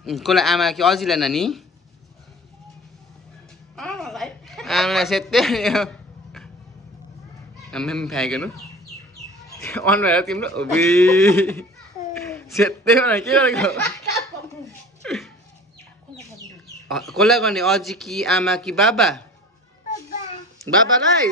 कसलाई आमा कि अजिलाई नानी आमालाई सेत्तै आमा फ्याँकेनु अनुहार तिम्रो ओबे सेत्तै भने के गरेको कसलाई गर्ने अजी कि आमा कि बाबा बाबालाई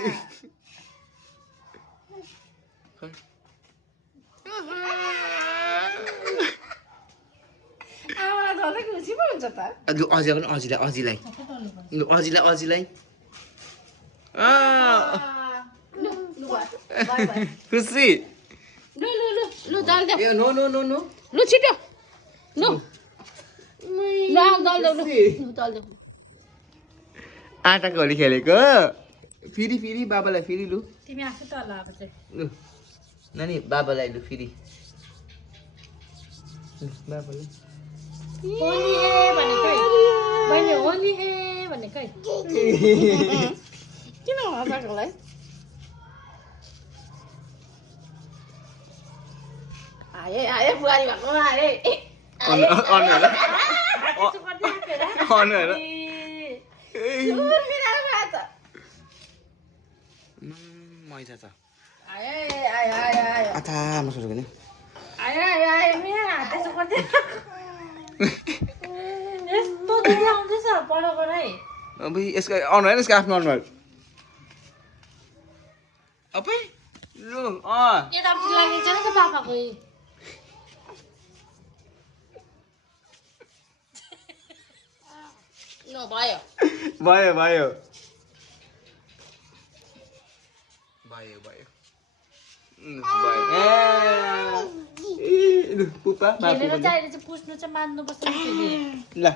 अजीलाई खुसी आटाको होली खेलेको फेरि बाबालाई फेरि लु तिमी आफै तल आएको चाहिँ लु नानी बाबालाई लु फेरि बाबालाई होली हे भनेकै मैले होली हे भनेकै किन हँसाकोलाई आए बुहारी भएको आए मैदा त आए आथा मसुर गर्ने यस्तो दुःख आउँदैछ पढाउन है अब यसको अनुहार यसको आफ्नो अनुहार अबै लु यतापट्टि लागिन्छ नि त पापाको भयो भयो भयो पुपा खेलेर चाहिँ अहिले चाहिँ पुस्नु चाहिँ मान्नुपर्छ नि फेरि ल